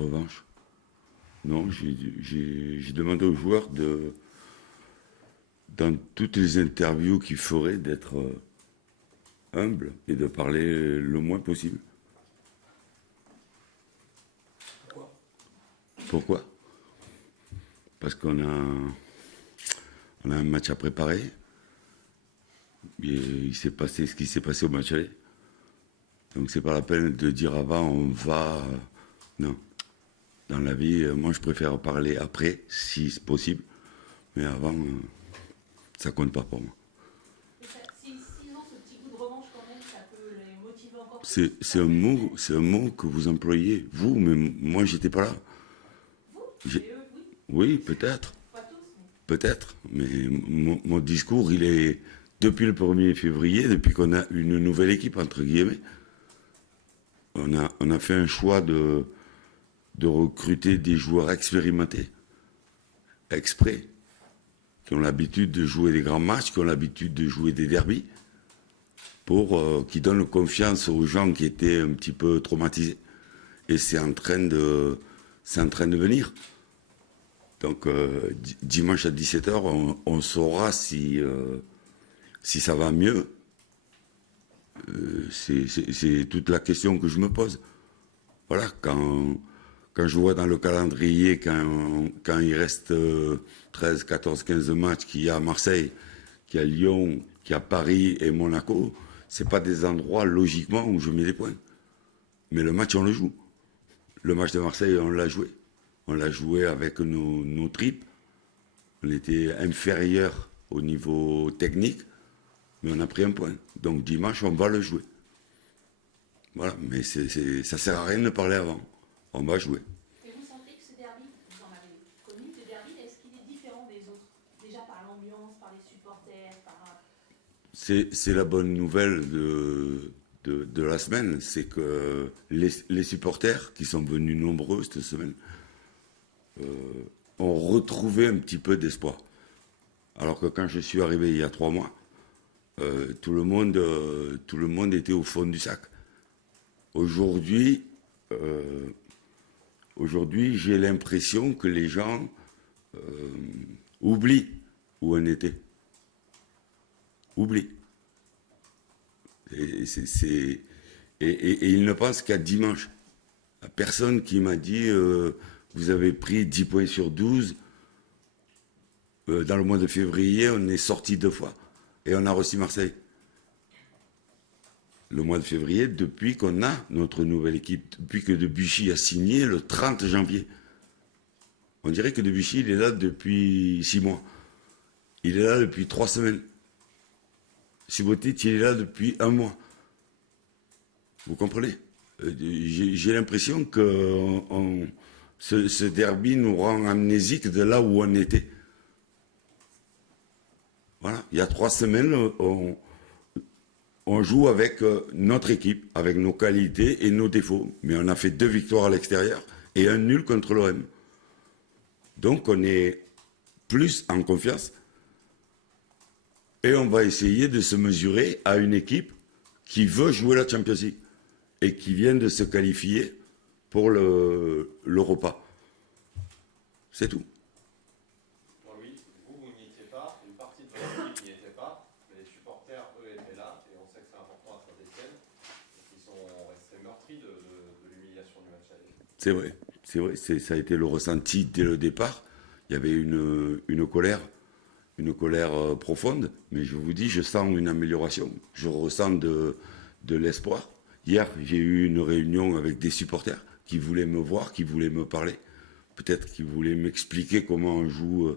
Revanche. Non, j'ai demandé aux joueurs dans toutes les interviews qu'ils feraient, d'être humbles et de parler le moins possible. Pourquoi? Parce qu'on a un match à préparer. Il s'est passé ce qui s'est passé au match aller. Donc c'est pas la peine de dire avant on va. Non. Dans la vie, moi je préfère parler après, si c'est possible. Mais avant, ça compte pas pour moi. S'ils ont ce petit goût de revanche quand même, ça peut les motiver encore plus. C'est un mot que vous employez, vous, mais moi j'étais pas là. Vous eux, oui. Oui, peut-être. Pas tous, mais... Peut-être. Mais mon discours, il est depuis le 1er février, depuis qu'on a une nouvelle équipe, entre guillemets. On a fait un choix de recruter des joueurs expérimentés, exprès, qui ont l'habitude de jouer des grands matchs, qui ont l'habitude de jouer des derbies, qui donnent confiance aux gens qui étaient un petit peu traumatisés. Et c'est en train de venir. Donc dimanche à 17h, on saura si ça va mieux. C'est toute la question que je me pose. Voilà, quand je vois dans le calendrier, quand il reste 13, 14, 15 matchs qu'il y a à Marseille, qu'il y a Lyon, qu'il y a Paris et Monaco, c'est pas des endroits, logiquement, où je mets des points. Mais le match, on le joue. Le match de Marseille, on l'a joué. On l'a joué avec nos tripes. On était inférieur au niveau technique, mais on a pris un point. Donc dimanche, on va le jouer. Voilà, mais ça sert à rien de parler avant. On va jouer. Et vous sentez que ce derby, vous en avez connu des derbys, est-ce qu'il est différent des autres? Déjà par l'ambiance, par les supporters, par... C'est la bonne nouvelle de la semaine, c'est que les supporters, qui sont venus nombreux cette semaine, ont retrouvé un petit peu d'espoir. Alors que quand je suis arrivé il y a 3 mois, tout le monde était au fond du sac. Aujourd'hui, j'ai l'impression que les gens oublient où on était. Oublient. Et ils ne pensent qu'à dimanche. La personne qui m'a dit vous avez pris 10 points sur 12, dans le mois de février, on est sorti 2 fois. Et on a reçu Marseille. Le mois de février, depuis qu'on a notre nouvelle équipe, depuis que Debuchy a signé le 30 janvier. On dirait que Debuchy, il est là depuis 6 mois. Il est là depuis 3 semaines. Subotic, il est là depuis 1 mois. Vous comprenez? J'ai l'impression que ce derby nous rend amnésiques de là où on était. Voilà. Il y a 3 semaines, on joue avec notre équipe, avec nos qualités et nos défauts. Mais on a fait 2 victoires à l'extérieur et un nul contre l'OM. Donc on est plus en confiance. Et on va essayer de se mesurer à une équipe qui veut jouer la Champions League et qui vient de se qualifier pour l'Europa. C'est tout. Oui, vous n'y étiez pas, une partie de votre équipe n'y était pas, mais les supporters, eux, étaient là, et on sait que c'est important à Saint-Etienne, ils sont restés meurtris de l'humiliation du match aller. C'est vrai, ça a été le ressenti dès le départ. Il y avait une colère profonde, mais je vous dis, je sens une amélioration, je ressens de l'espoir. Hier, j'ai eu une réunion avec des supporters qui voulaient me voir, qui voulaient me parler, peut-être qu'ils voulaient m'expliquer comment on joue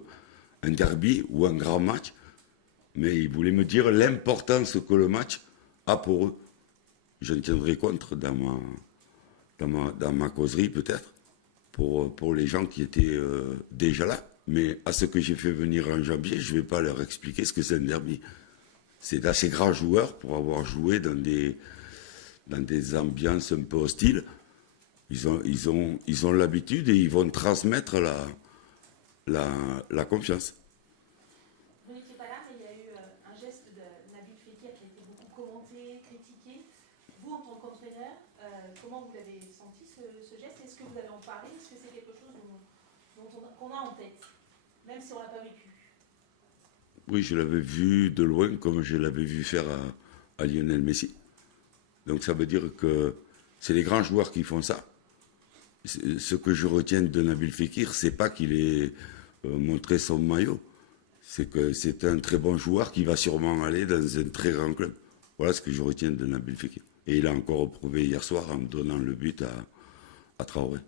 un derby ou un grand match, mais ils voulaient me dire l'importance que le match a pour eux. Je tiendrai compte dans ma causerie, peut-être, pour les gens qui étaient déjà là. Mais à ceux que j'ai fait venir en janvier, je ne vais pas leur expliquer ce que c'est un derby. C'est d'assez grands joueurs pour avoir joué dans des ambiances un peu hostiles. Ils ont l'habitude et ils vont transmettre la confiance. Vous n'étiez pas là, mais il y a eu un geste de Nabil Fekir qui a été beaucoup commenté, critiqué. Vous, en tant qu'entraîneur, comment vous l'avez senti ce geste? Est-ce que vous avez en parlé? Est-ce que c'est quelque chose qu'on a en tête, même si on ne l'a pas vécu? Oui, je l'avais vu de loin comme je l'avais vu faire à Lionel Messi. Donc ça veut dire que c'est les grands joueurs qui font ça. Ce que je retiens de Nabil Fekir, c'est pas qu'il ait montré son maillot. C'est que c'est un très bon joueur qui va sûrement aller dans un très grand club. Voilà ce que je retiens de Nabil Fekir. Et il a encore prouvé hier soir en donnant le but à Traoré.